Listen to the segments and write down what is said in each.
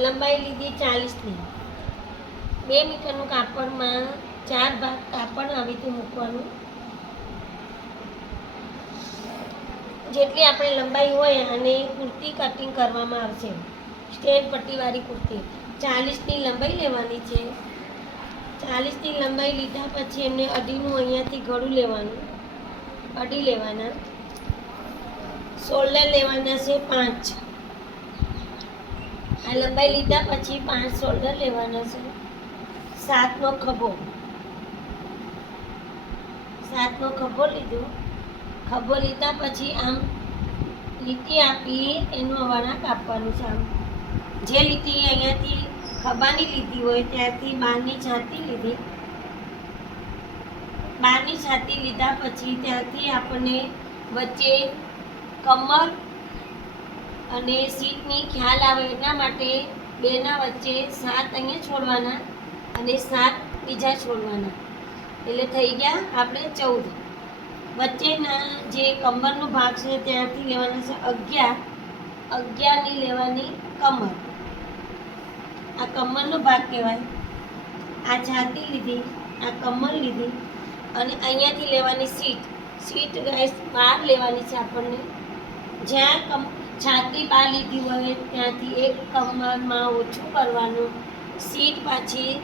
લંબાઈ લીધી 40ની. 2 મીટરનું કાપડમાં 4 ભાગ કાપડ આવી રીતે મૂકવાનું. જેટલી આપણે લંબાઈ હોય અને કુર્તી કટિંગ કરવામાં આવશે. સ્ટેન્ડ પટ્ટીવાળી કુર્તી 40ની લંબાઈ લેવાની છે. 40ની લંબાઈ લીધા પછી એમને અઢીનું અહીંયાથી ગળું લેવાનું, અઢી લેવાના. શોલ્ડર લેવાના છે 5. આ લંબાઈ લીધા પછી 5 શોલ્ડર લેવાના છે. 7નો ખભો, 7નો ખભો લીધો. ખભો લીધા પછી આમ લીટી આપી એનું વળાંક આપવાનું છે. આમ જે લીટી અહીંયાથી ખભાની લીધી હોય ત્યાંથી 12ની છાતી લીધી. 12ની છાતી લીધા પછી ત્યાંથી આપણને વચ્ચે કમર અને સીટની ખ્યાલ આવે એટલા માટે બેના વચ્ચે 7 અહીંયા છોડવાના અને 7 બીજા છોડવાના, એટલે થઈ ગયા આપણે 14. વચ્ચેના જે કમરનો ભાગ છે ત્યાંથી લેવાના છે 11ની લેવાની કમર. આ કમરનો ભાગ કહેવાય. આ છાતી લીધી, આ કમર લીધી અને અહીંયાથી લેવાની સીટ ગાઈસ 12 લેવાની છે આપણને. જ્યાં છાતી 12 લીધી હોય ત્યાંથી એક કમરમાં ઓછું કરવાનું. સીટ પાછી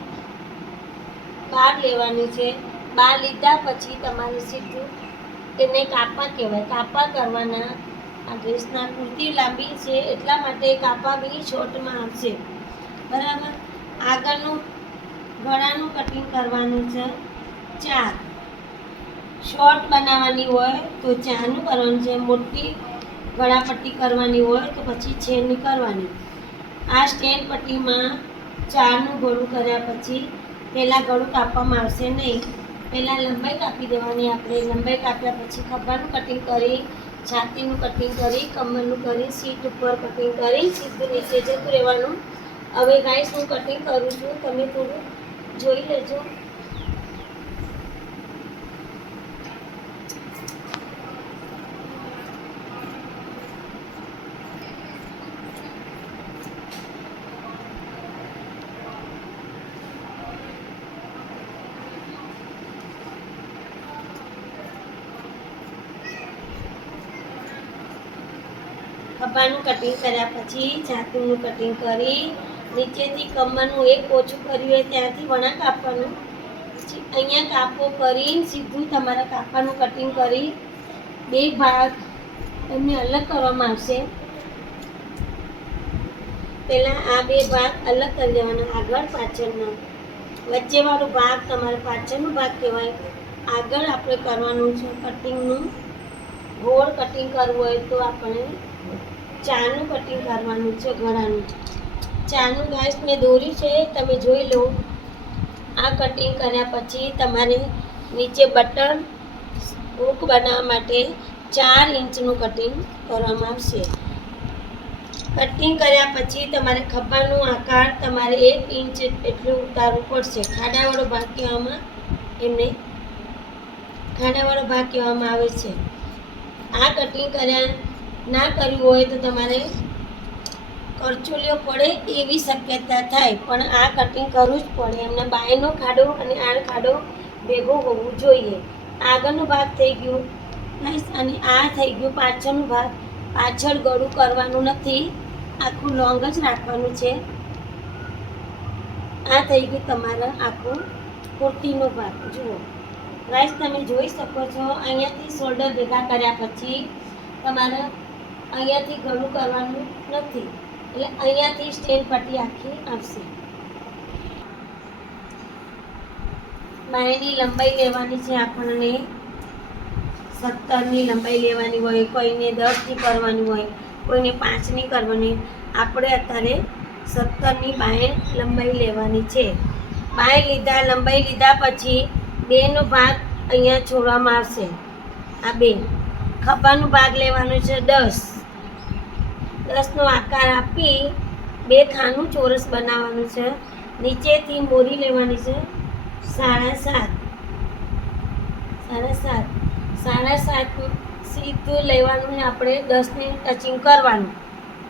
12 લેવાની છે. 12 લીધા પછી તમારે સીધું એને કાપા કહેવાય, કાપા કરવાના. આ ડ્રેસના કુર્તી લાંબી છે એટલા માટે કાપા બી શોર્ટમાં આવશે, બરાબર. આગળનું ગળાનું કટિંગ કરવાનું છે 4. શોર્ટ બનાવવાની હોય તો 4નું કરવાનું છે. મોટી ગળાપટ્ટી કરવાની હોય તો પછી 6ની કરવાની. આ સ્ટેન્ડ પટ્ટીમાં 4નું ગળું કર્યા પછી પહેલાં ગળું કાપવામાં આવશે નહીં. પહેલાં લંબાઈ કાપી દેવાની આપણે. લંબાઈ કાપ્યા પછી ખભાનું કટિંગ કરી, છાતીનું કટિંગ કરી, કમરનું કરી, સીટ ઉપર કટિંગ કરી સીધું નીચે જતું રહેવાનું. હવે ગાઈસ હું કટિંગ કરું છું, તમે થોડું જોઈ લેજો. ખભાનું કટિંગ કર્યા પછી છાતીનું કટિંગ કરી નીચેથી કમરનું એક ઓછું કર્યું હોય ત્યાંથી વળાંક આપવાનું. પછી અહીંયા કાપો કરી સીધું તમારા કાપાનું કટિંગ કરી 2 ભાગ એમને અલગ કરવામાં આવશે. પહેલાં આ 2 ભાગ અલગ કરી દેવાના, આગળ પાછળના. વચ્ચેવાળો ભાગ તમારે પાછળનો ભાગ કહેવાય. આગળ આપણે કરવાનું છે કટિંગનું. ગોળ કટિંગ કરવું હોય તો આપણે 4નું કટિંગ કરવાનું છે. ગળાનું 4નું ગાઈસ મેં દોર્યું છે, તમે જોઈ લો. આ કટિંગ કર્યા પછી તમારે નીચે બટન હૂક બનાવવા માટે 4 ઇંચનું કટિંગ કરવામાં આવશે. કટિંગ કર્યા પછી તમારે ખભાનો આકાર તમારે 1 ઇંચ એટલું ઉતારવું પડશે. ખાડાવાળો ભાગ કહેવામાં એમને ખાડાવાળો ભાગ કહેવામાં આવે છે. આ કટિંગ કર્યા ના કર્યું હોય તો તમારે કરચોલીઓ પડે એવી શક્યતા થાય, પણ આ કટિંગ કરવું જ પડે. એમને બાયનો ખાડો અને આ ખાડો ભેગો હોવું જોઈએ. આગળનો ભાગ થઈ ગયો અને આ થઈ ગયું પાછળનો ભાગ. પાછળ ગળું કરવાનું નથી, આખું લોંગ જ રાખવાનું છે. આ થઈ ગયું તમારા આખું કુર્તીનો ભાગ. જુઓ ગાઈસ, તમે જોઈ શકો છો. અહીંયાથી શોલ્ડર ભેગા કર્યા પછી તમારે અહીંયાથી ગળું કરવાનું નથી, એટલે અહીંયાથી સ્ટેન્ડ પટ્ટી આખી આવશે. બાયની લંબાઈ લેવાની છે આપણને 17ની લંબાઈ લેવાની હોય, કોઈને 10ની કરવાની હોય, કોઈને 5ની કરવાની. આપણે અત્યારે 17ની બાય લંબાઈ લેવાની છે. બાય લીધા, લંબાઈ લીધા પછી 2નો ભાગ અહીંયા છોડવામાં આવશે. આ 2 ખભાનો ભાગ લેવાનો છે 10નો આકાર આપી 2 ખાનું ચોરસ બનાવવાનું છે. નીચેથી મોરી લેવાની છે 7.5 સીધું લેવાનું. આપણે 10ની ટચિંગ કરવાનું.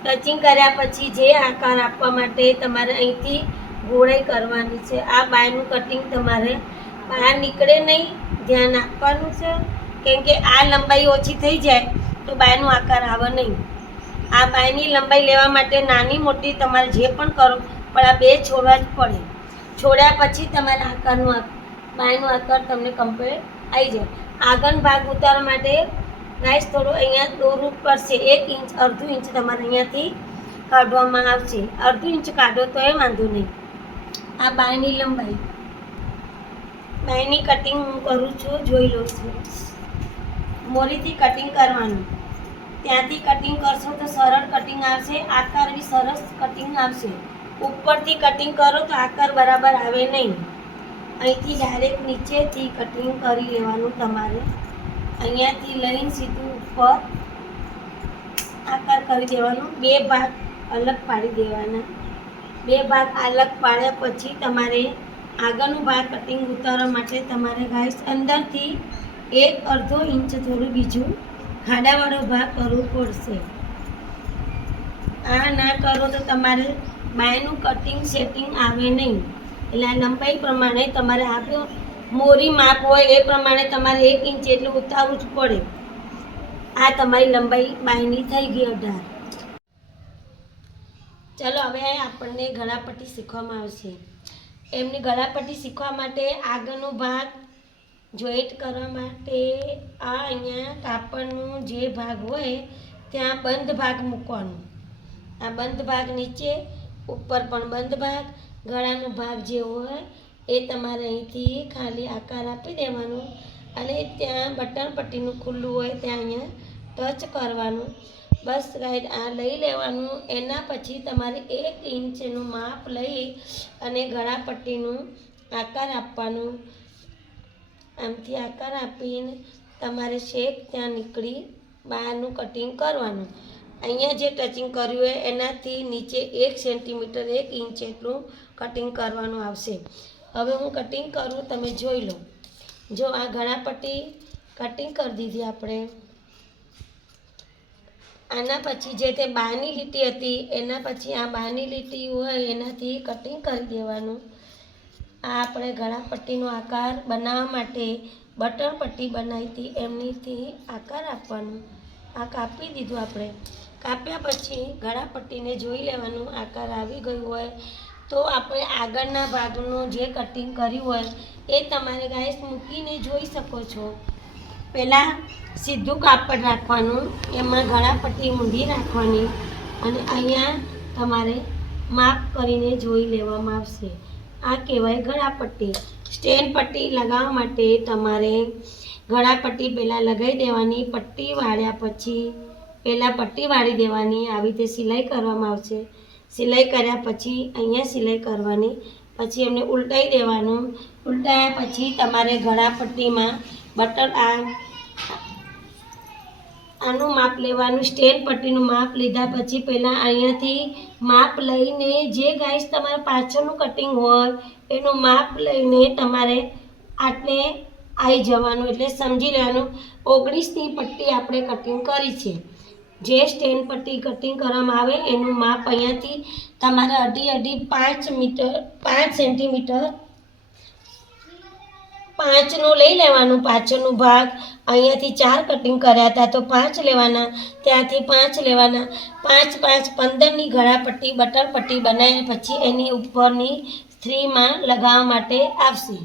ટચિંગ કર્યા પછી જે આકાર આપવા માટે તમારે અહીંથી ગોળાઈ કરવાની છે. આ બાયનું કટિંગ તમારે બહાર નીકળે નહીં, ધ્યાન આપવાનું છે, કેમ કે આ લંબાઈ ઓછી થઈ જાય તો બાયનો આકાર આવે નહીં. આ બાયની લંબાઈ લેવા માટે નાની મોટી તમારે જે પણ કરો, પણ આ બે છોડવા જ પડે. છોડ્યા પછી તમારે બાયનો આકાર તમને કમ્પ્લીટ આવી જાય. આગળ ભાગ ઉતારવા માટે ગાઈસ થોડું અહીંયા દોરવું પડશે. 1 ઇંચ, અડધું ઇંચ તમારે અહીંયાથી કાઢવામાં આવશે. અડધું ઇંચ કાઢો તો એ વાંધો નહીં. આ બાયની લંબાઈ, બાયની કટિંગ હું કરું છું, જોઈ લો છું. મોરીથી કટિંગ કરવાનું, ત્યાંથી કટિંગ કરશો તો સરળ કટિંગ આવશે, આકાર બી સરસ કટિંગ આવશે. ઉપરથી કટિંગ કરો તો આકાર બરાબર આવે નહીં. અહીંથી ડાયરેક્ટ નીચેથી કટિંગ કરી લેવાનું તમારે. અહીંયાથી લઈને સીધું ઉપર આકાર કરી દેવાનું. 2 ભાગ અલગ પાડી દેવાના. 2 ભાગ અલગ પાડ્યા પછી તમારે આગળનો ભાગ કટિંગ ઉતારવા માટે તમારે ગાઈસ અંદરથી 1-1.5 ઇંચ થોડું બીજું ખાડાવાળો ભાગ કરવો પડશે. આ ના કરો તો તમારે બાયનું કટિંગ સેટિંગ આવે નહીં. એટલે આ લંબાઈ પ્રમાણે તમારે આપણું મોરી માપ હોય એ પ્રમાણે તમારે 1 ઇંચ એટલું ઉતારવું જ પડે. આ તમારી લંબાઈ બાયની થઈ ગઈ 18. ચલો હવે આપણને ગળાપટ્ટી શીખવામાં આવશે. એમની ગળાપટ્ટી શીખવા માટે આગળનો ભાગ જોઈન્ટ કરવા માટે આ અહીંયા કાપડનું જે ભાગ હોય ત્યાં બંધ ભાગ મૂકવાનો. આ બંધ ભાગ નીચે, ઉપર પણ બંધ ભાગ, ગળાનો ભાગ જે હોય એ તમારે અહીંથી ખાલી આકાર આપી દેવાનો અને ત્યાં બટન પટ્ટીનું ખુલ્લું હોય ત્યાં અહીંયા ટચ કરવાનું. બસ ગાઈડ આ લઈ લેવાનું. એના પછી તમારે 1 ઇંચનું માપ લઈ અને ગળાપટ્ટીનું આકાર આપવાનું. આમથી આકાર આપીને તમારે શેપ ત્યાં નીકળી બહારનું કટિંગ કરવાનું. અહીંયા જે ટચિંગ કર્યું હોય એનાથી નીચે 1 સેન્ટીમીટર 1 ઇંચ એટલું કટિંગ કરવાનું આવશે. હવે હું કટિંગ કરું, તમે જોઈ લો. જો આ ગળાપટ્ટી કટિંગ કરી દીધી આપણે. આના પછી જે તે બારની લીટી હતી એના પછી આ બારની લીટી હોય એનાથી કટિંગ કરી દેવાનું. આ આપણે ગળાપટ્ટીનો આકાર બનાવવા માટે બટન પટ્ટી બનાવી હતી એમનીથી આકાર આપવાનો. આ કાપી દીધું આપણે. કાપ્યા પછી ગળાપટ્ટીને જોઈ લેવાનું. આકાર આવી ગયું હોય તો આપણે આગળના ભાગનું જે કટિંગ કર્યું હોય એ તમારે ગાઈસ મૂકીને જોઈ શકો છો. પહેલાં સીધું કાપડ રાખવાનું, એમાં ગળાપટ્ટી ઊંધી રાખવાની અને અહીંયા તમારે માપ કરીને જોઈ લેવામાં આવશે. આ કહેવાય ગળાપટ્ટી. સ્ટેન્ડ પટ્ટી લગાવવા માટે તમારે ગળાપટ્ટી પહેલાં લગાવી દેવાની. પટ્ટી વાળ્યા પછી પહેલાં પટ્ટી વાળી દેવાની. આવી રીતે સિલાઈ કરવામાં આવશે. સિલાઈ કર્યા પછી અહીંયા સિલાઈ કરવાની. પછી એમને ઉલટાઈ દેવાનું. ઉલટાયા પછી તમારે ગળાપટ્ટીમાં આનું માપ લેવાનું. સ્ટેન્ડ પટ્ટીનું માપ લીધા પછી પહેલાં અહીંયાથી માપ લઈને જે ગાઈસ તમારે પાછળનું કટિંગ હોય એનું માપ લઈને તમારે આટલે આવી જવાનું. એટલે સમજી લેવાનું 19ની પટ્ટી આપણે કટિંગ કરી છે. જે સ્ટેન્ડ પટ્ટી કટિંગ કરવામાં આવે એનું માપ અહીંયાથી તમારે 5 સેન્ટીમીટર 5નું લઈ લેવાનું. પાછળનું ભાગ અહીંયાથી 4 કટિંગ કર્યા હતા તો 5 લેવાના, ત્યાંથી 5 લેવાના. 5 5 15ની ગળાપટ્ટી બટન પટ્ટી બનાવ્યા પછી એની ઉપરની 3માં લગાવવા માટે આવશે.